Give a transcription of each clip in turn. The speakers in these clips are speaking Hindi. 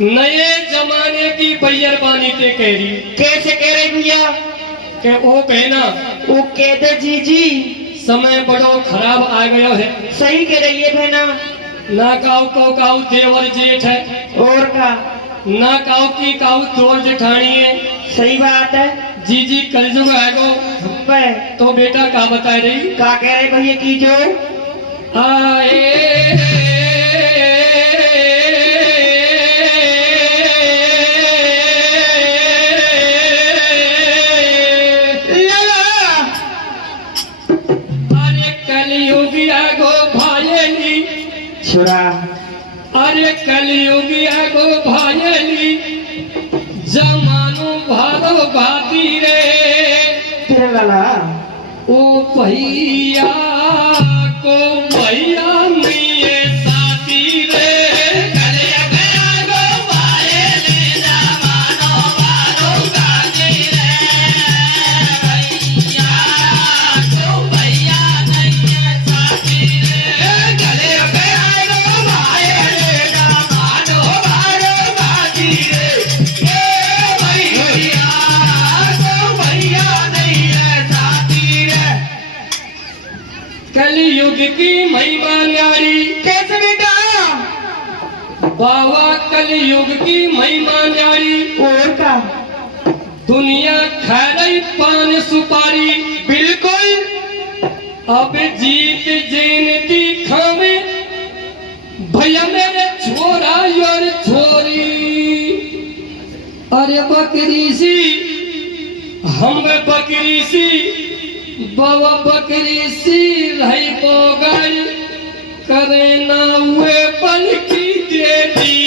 नए जमाने की बैयर बानी ते कह रही। कैसे कह रही भैया? के वो कहना वो कहते जी समय बड़ो खराब आ गया है। सही कह रही है बहना। ना काऊ को काऊ देवर जेठ है और का ना काऊ की काऊ दोर जेठानी है। सही बात है जी कलजुग है गो। तो बेटा का बता रही का कह रहे भैया की जो आए छुरा। अरे कलयुगिया को भायली जमानो भालो भाती रे तेरे लाला ओ भैया को भैया नहीं है साथी रे कलयुगिया को भायली जमानो भालो भाती रे भैया को भैया नहीं है साथी रे कलयुगिया कलयुग की महिमा न्यारी। कैसे बेटा? बाबा कलयुग की महिमा न्यारी। और का दुनिया खा रही पान सुपारी। बिल्कुल। अब जीत जेनती खावे भैया मेरे छोरा और छोरी। अरे बकरी सी हम बकरी सी बाबा बकरी सी रही बोगल करे ना हुए पल की देती।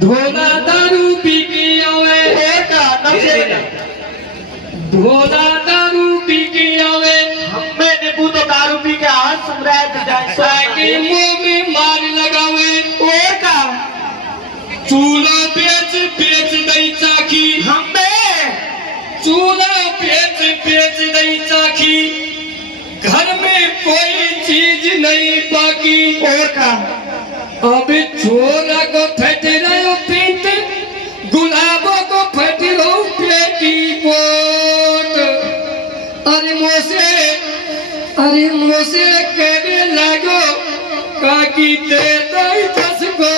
ढोला दारू पी के आवे ढोला दारू पी के आवे हमें नींबू तो दारू पी के हाथ साके मुंह में मार लगावे। और का चूल्हा बेच दई चाखी हमें चूल्हा बेच दई चाखी घर में कोई चीज नहीं बाकी। और का अब छोरा को फट रहो पिंट गुलाबों को फट रहो पेटी कोट। अरे मोसे कहने लगो काकी दे दई 10 को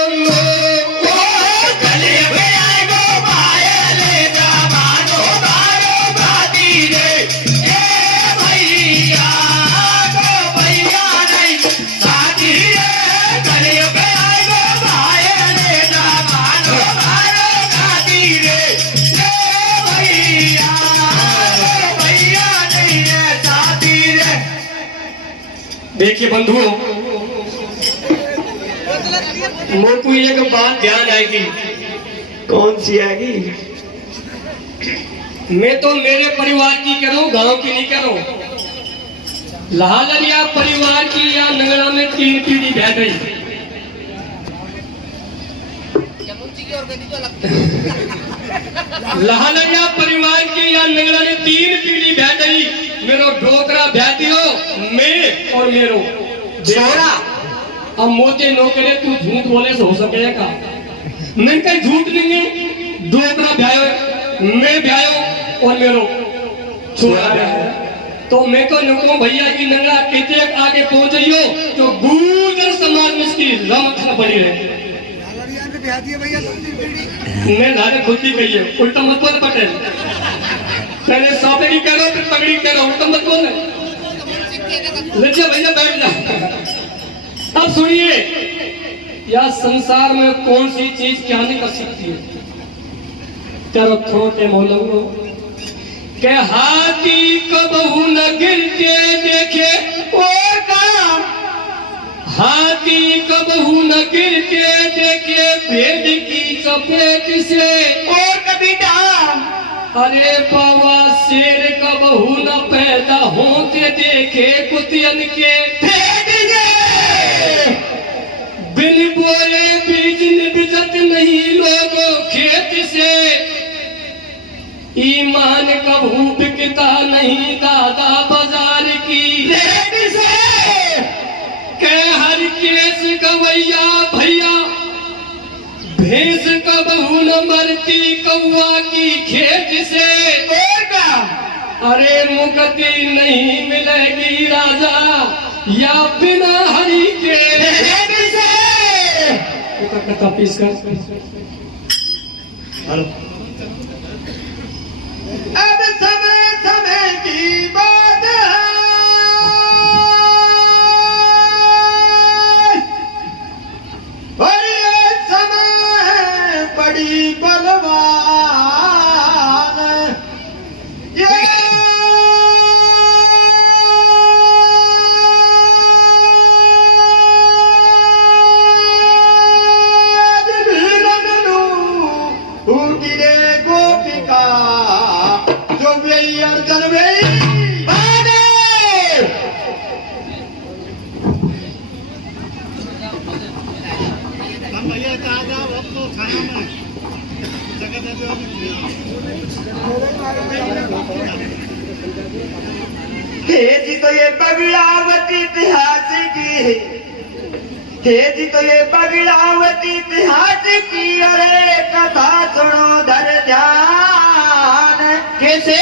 देखिए बंधुओं मोको एक बात ध्यान आएगी। कौन सी आएगी? मैं तो मेरे परिवार की करूं गांव की नहीं करूं। लाहलरिया परिवार की या नगरा में 3 पीढ़ी बह गई। लाहलरिया परिवार की या नगरा में 3 पीढ़ी बह गई। मेरो ढोकरा ब्याह दियो मैं और मेरो छोरा। अब मोते नो करे तू झूठ बोले से हो सकेगा? मैं कहीं झूठ नहीं है। ढोकरा ब्याह मैं ब्याह और मेरो छोरा ब्याह। तो मैं तो नुको भैया की नंगा कितने आगे पहुंच रही हो तो गुजर समाज में इसकी रमत न बनी रहे। मैं लाने खुद ही कही है उल्टा मत बोल पटेल। पहले सौतेरी करो फिर पगड़ी करो उल्टा मत बोले। लज्जा भैया बैठ जा। अब सुनिए या संसार में कौन सी चीज क्या नहीं कर सकती है। चलो थोड़े मोहल्लों के हाथी कबहू न गिरते देखे और काम। हाथी कबहू न गिरते देखे भेड़ की चपेट से। और कभी अरे बाबा शेर कबहू न के कुतियन के भेज दे। बिन बोए बीज निबजत नहीं लोगों खेत से, ईमान कभू बिकता नहीं दादा बाजार की। भेज से कह हर केस गवैया भैया, भैंस कबहू न मरती कौआ की खेत से। और का अरे मुक्ति नहीं मिलेगी राजा या बिना हरि के। भेज से कथा पीस कर अब समय समय की बात है, और ये समय है बड़ी बलवान। ये गिरे गोपिका जो गई अर्जन गई बाने। हम भैया कहा जाओ अब तो खाना में जगह दे दो। हे जी तो ये बगड़ावती इतिहास की, हे जी तो ये बगड़ावती इतिहास की। अरे कथा सुनो धर ध्यान। कैसे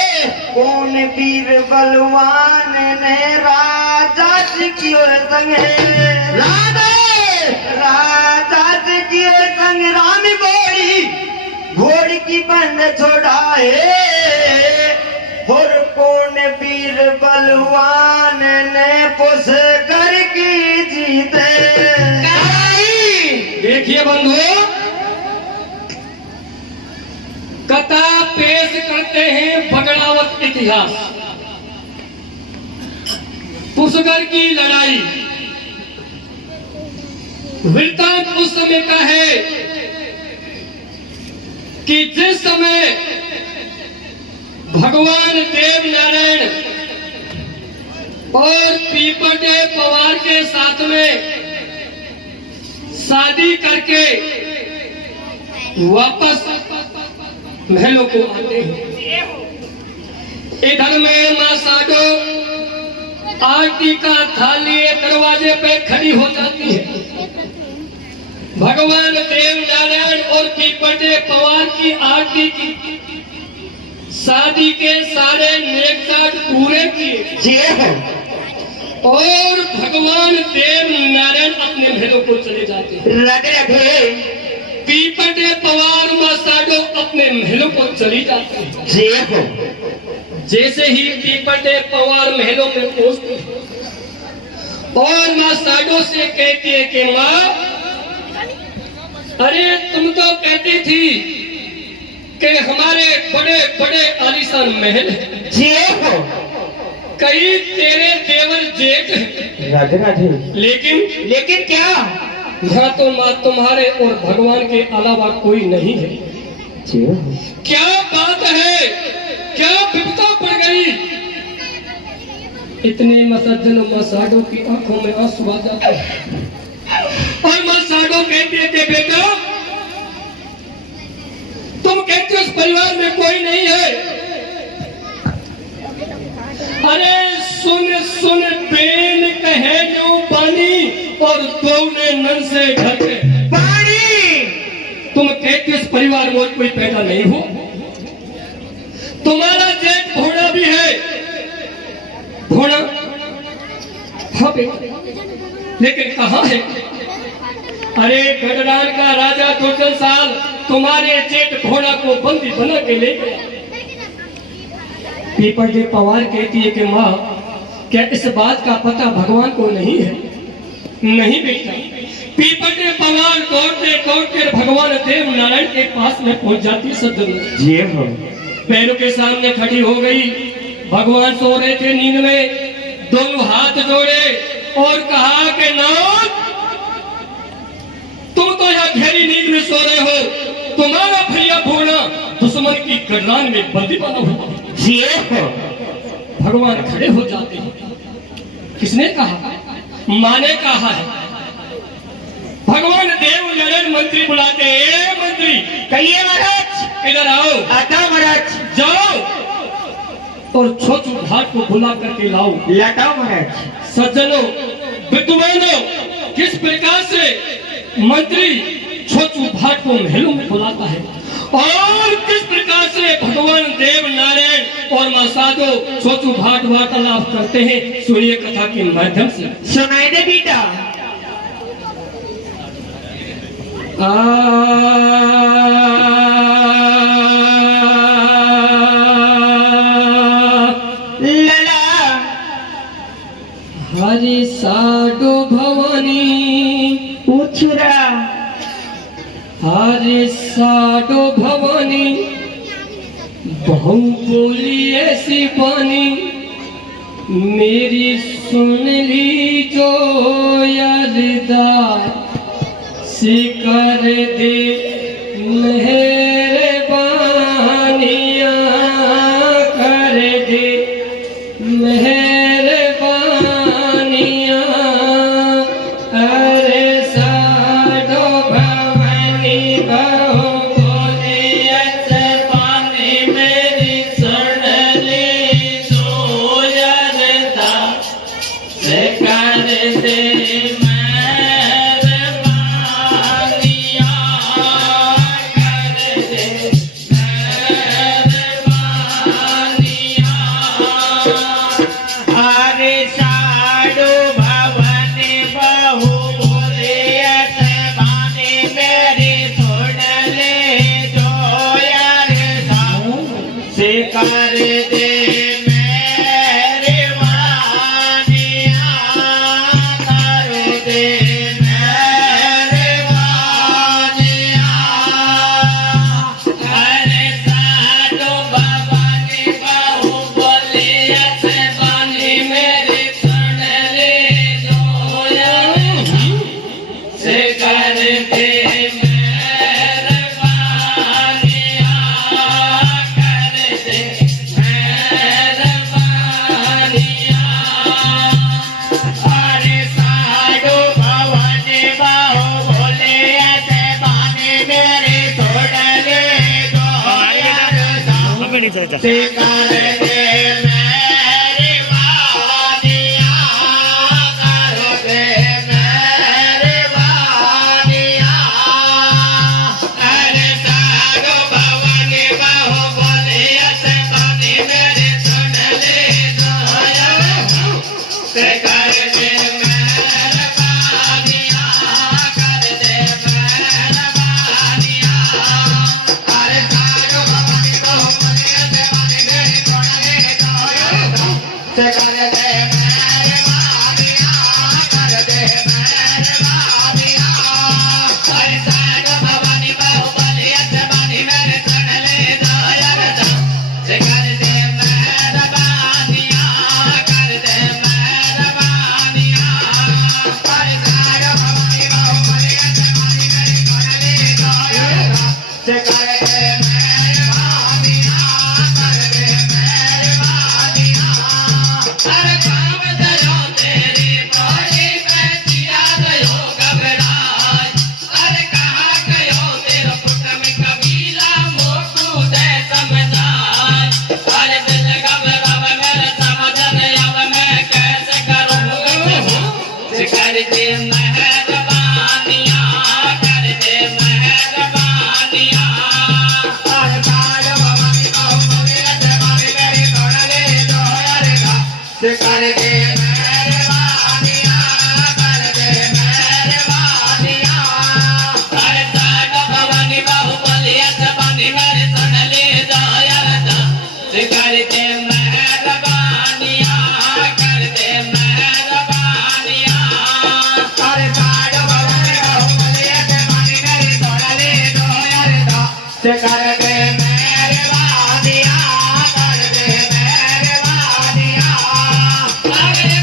कौन वीर बलवान ने राजा जी की संग राजा जी की संग राम घोड़ी की बंद छोड़ाए। और कौन वीर बलवान ने पुस कर की जीते। देखिए बंधु, कथा पेश करते हैं बगड़ावत इतिहास। पुष्कर की लड़ाई वृत्तांत उस समय का है कि जिस समय भगवान देव नारायण और पीपटे पवार के साथ में शादी करके वापस महलों को आते हैं। इधर में मां साडो आरती का थाल लिए दरवाजे पे खड़ी हो जाती है। भगवान देव नारायण और पीपटे पवार की आरती की, शादी के सारे नेक पूरे किए और भगवान देव नारायण अपने महलों को चले जाते हैं। पीपटे पवार मां साडो अपने महलों को चली जाती है। जैसे ही पीपटे पवार महलों में पहुंचते हैं और मां साडो से कहती है कि मां, अरे तुम तो कहती थी कि हमारे बड़े बड़े आलीशान महल हैं, कई तेरे देवर जेठ हैं, लेकिन क्या यहाँ तो माँ तुम्हारे और भगवान के अलावा कोई नहीं है। क्या बात है, क्या विपदा पड़ गई? इतने मसज्जन मसाडो की आंखों में आंसू आ जाते हैं और मसाडो कहते थे, बेटा तुम कहते हो उस परिवार में कोई नहीं है। अरे सुन सुन बेन कहे जो पानी और दौड़े नल से घर के पानी। तुम कहते इस परिवार में कोई पैदा नहीं हो। तुम्हारा जेठ घोड़ा भी है, घोड़ा हाँ बेटा, लेकिन कहाँ है? अरे गढ़रान का राजा दुर्जन साल तुम्हारे जेठ घोड़ा को बंदी बना के ले गया। पीपटे पवार कहती है कि माँ, क्या इस बात का पता भगवान को नहीं है? नहीं बेटा। पीपटे पवार दौड़ते दौड़ते भगवान देव नारायण के पास में पहुंच जाती सज्जन, पैरों के सामने खड़ी हो गई। भगवान सो रहे थे नींद में, दोनों हाथ जोड़े और कहा कि नाथ, तुम तो यहाँ गहरी नींद में सो रहे हो, तुम्हारा भैया भोला दुश्मन की गर्दान में बंदी बना हुआ। भगवान खड़े हो जाते हैं किसने कहा? माँ ने कहा है। भगवान देव नारायण मंत्री बुलाते हैं। मंत्री कहिए महाराज। इधर आओ। आता महाराज। जाओ और छोटू घाट को बुला करके लाओ। लाओ महाराज। सज्जनों, विद्वानों, किस प्रकार से मंत्री छोटू घाट को महलों में बुलाता है और किस प्रकार से भगवान देव नारायण और मां साधो छोटू घाट वार्तालाप करते हैं, सुनिए कथा के माध्यम से। सुनाई दे बेटा। हरि साधु भवानी उछरा। हरि साधु भवानी बहु बोली ऐसी बानी, मेरी सुन ली जो यारदा सिकर दे मेरे बानिया कर दे मेरे बानिया। अरे साधो भवानी बहु बोली ऐसे बानी, मेरी सुन ली जो यारदा सिकर दे कर दे मेरे वानिया, कर दे मेरे वानिया। अरे साधु भवानी बहु बोली ऐसे बानी, मेरी सुन ले जो यार से कर दे से कर दे मेरे वानिया, कर दे मेरे वानिया। अरे साधु भवानी बहु बोली ऐसे बानी, मेरी सुन ले दो से कर दे मेरे वानिया, कर दे मेरे वानिया। अरे साधु भवानी बहु बोली ऐसे बानी, मेरी सुन ले दो से कर दे मेरे वानिया, कर दे मेरे वानिया। अरे साधु भवानी बहु बोली ऐसे बानी, मेरी सुन ले दो से कर दे मेरे वानिया, कर दे मेरे वानिया। अरे साधु भवानी बहु बोली ऐसे बानी, मेरी सुन ले दो से कर दे मेरे वानिया, कर दे मेरे वानिया। अरे काम दयो तेरी बोली मैं जिया दयो घबराए। अरे कहाँ गयो तेरा पुट में कबीला मोटू दे समझाए। अरे दिल घबराव मेरे समझ नहीं आवे, मैं कैसे करूँ से कर दे मेहरबानिया, कर दे मेहरबानिया। अरे साधु भवानी बहु बोली ऐसे बानी, मेरी सुन ले दो यार से कर दे मेहरबानिया, कर दे मेहरबानिया। अरे साधु भवानी बहु बोली ऐसे बानी, मेरी सुन ले दो यार से कर दे मेहरबानिया, कर दे मेहरबानिया। अरे साधु भवानी बहु बोली ऐसे बानी, मेरी सुन ले दो यार से कर दे मेहरबानिया, कर दे मेहरबानिया। अरे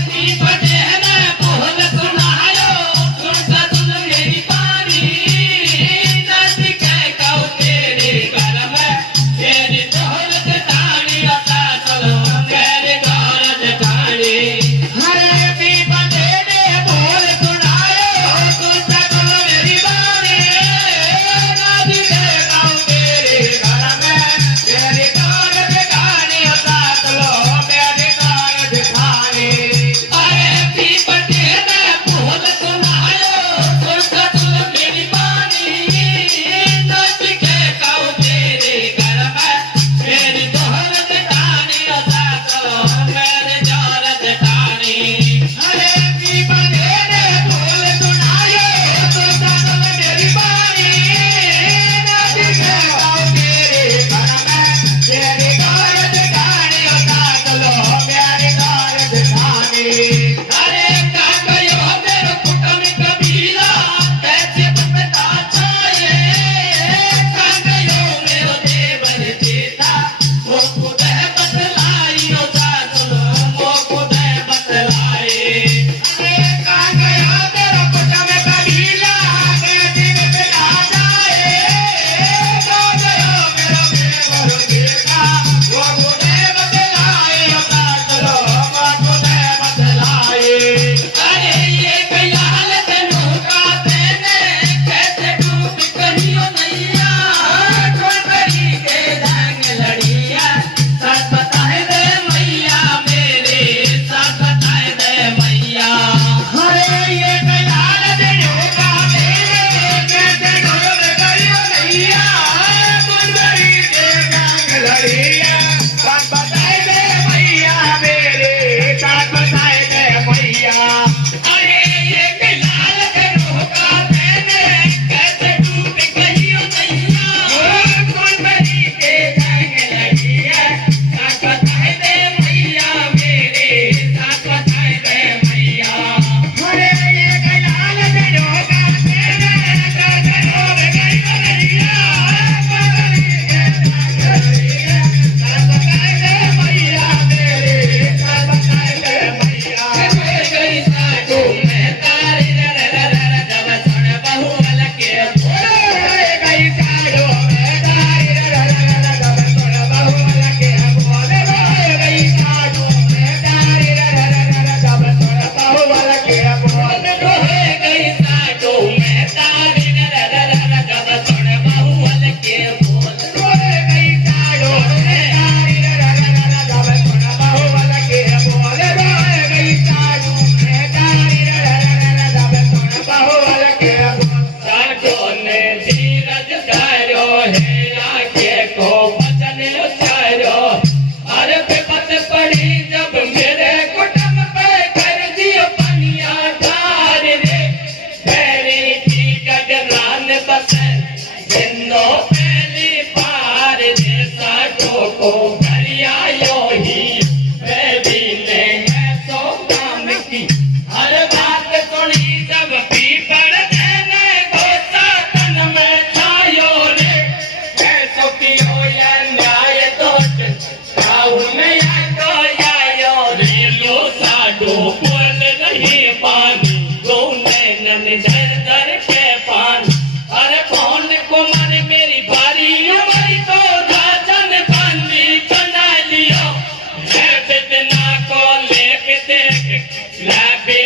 इतना को ले पिते लाबे